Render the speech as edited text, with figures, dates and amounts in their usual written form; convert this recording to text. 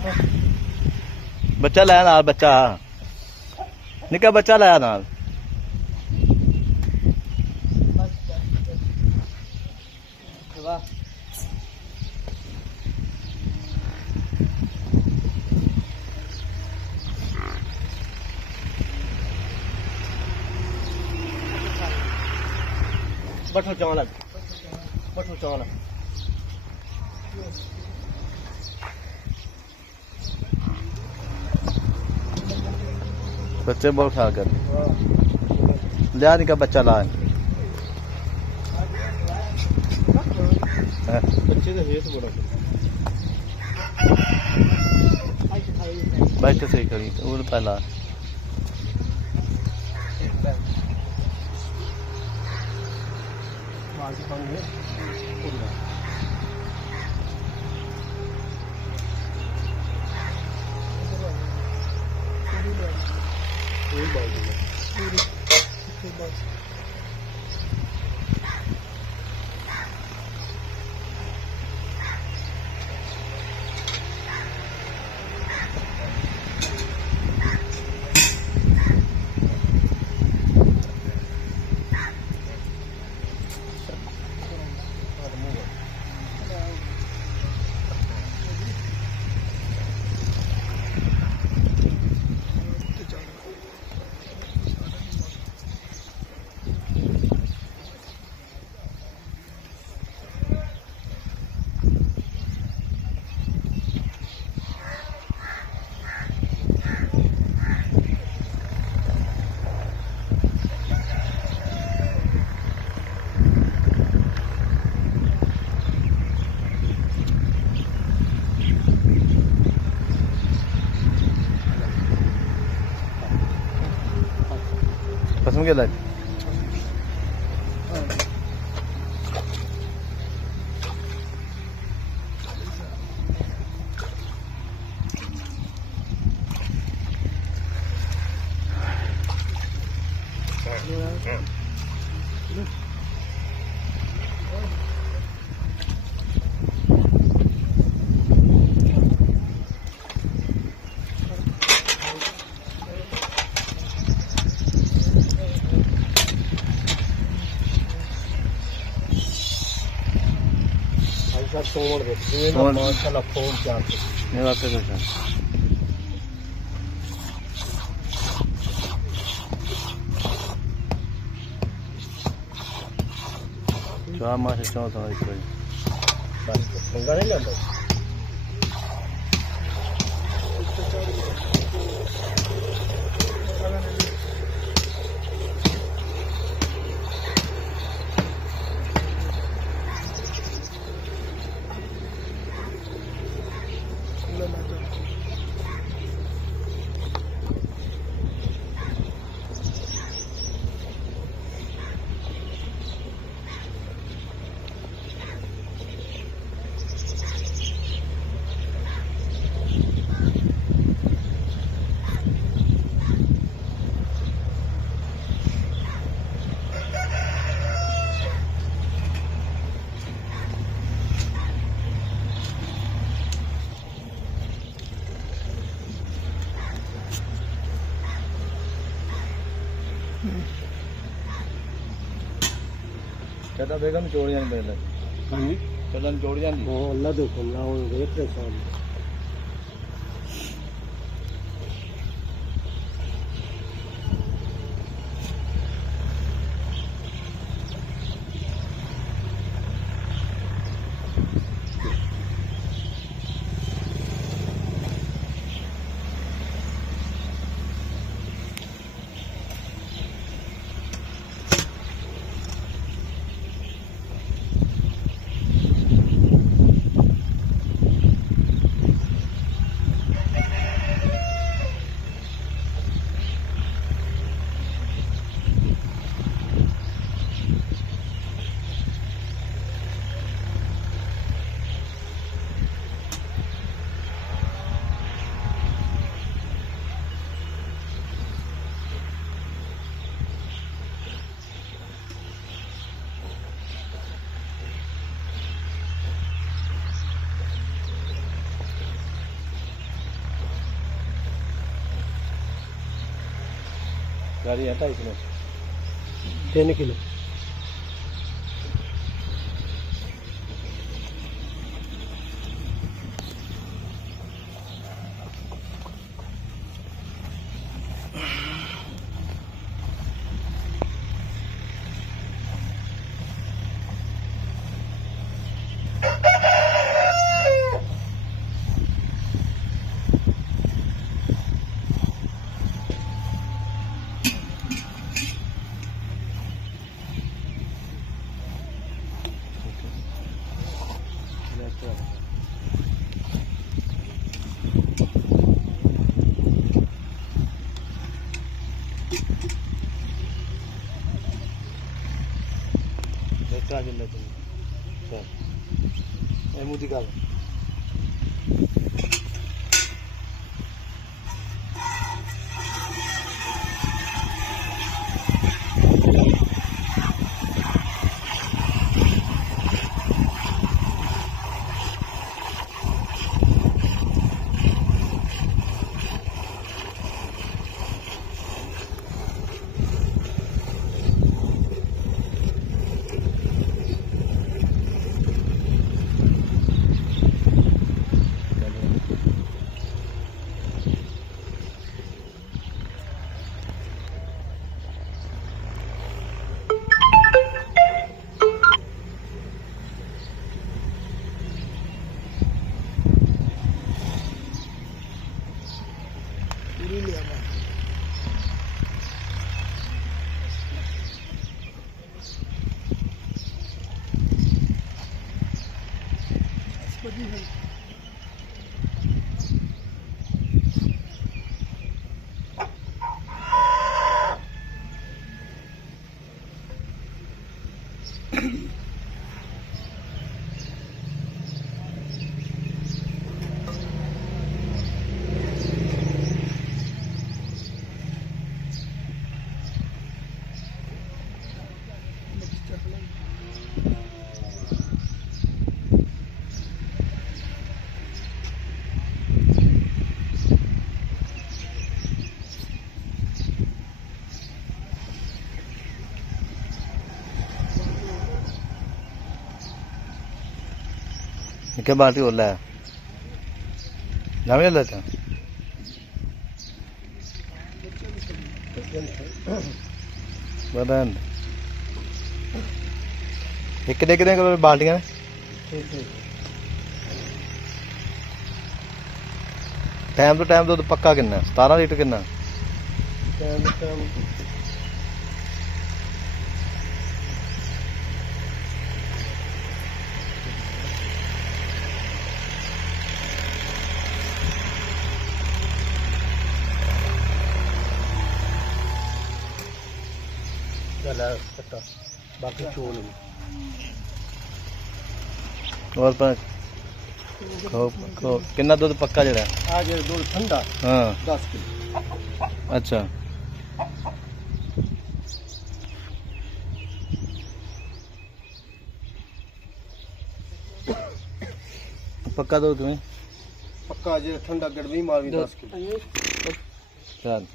बच्चा लाया नाल बच्चा निक्का बच्चा लाया नाल बठो चावल बठो चावल बच्चे बहुत खा कर लिया निका बच्चा ला बच्चे तो हेस बड़ा बैठ सही करी वो पहला पसंद केला तोड़ दे माशाल्लाह फोन चार ये बात है क्या माशा चौथा इसको बस पंगा नहीं लेता कहता बेगम जोड़ जानी पहले चलन जोड़ जानी अल्लाह देखो ना देख रहे सामने गाड़ी है 2.5 किलो 3 किलो लेता जिल्ला चल ए मुदी का क्या बाल्टी हो रहा है जामे लेता बदन एक कितने बाल्टियां टाइम तो टाइम तो पक्का किन्ना 17 लीटर किन्ना बाकी चोल और कितना दूध पक्का जरा आज दूध ठंडा हाँ 10 किलो अच्छा पक्का दूध तुम्हें पक्का आज ठंडा गर्मी मार भी 10 किलो चल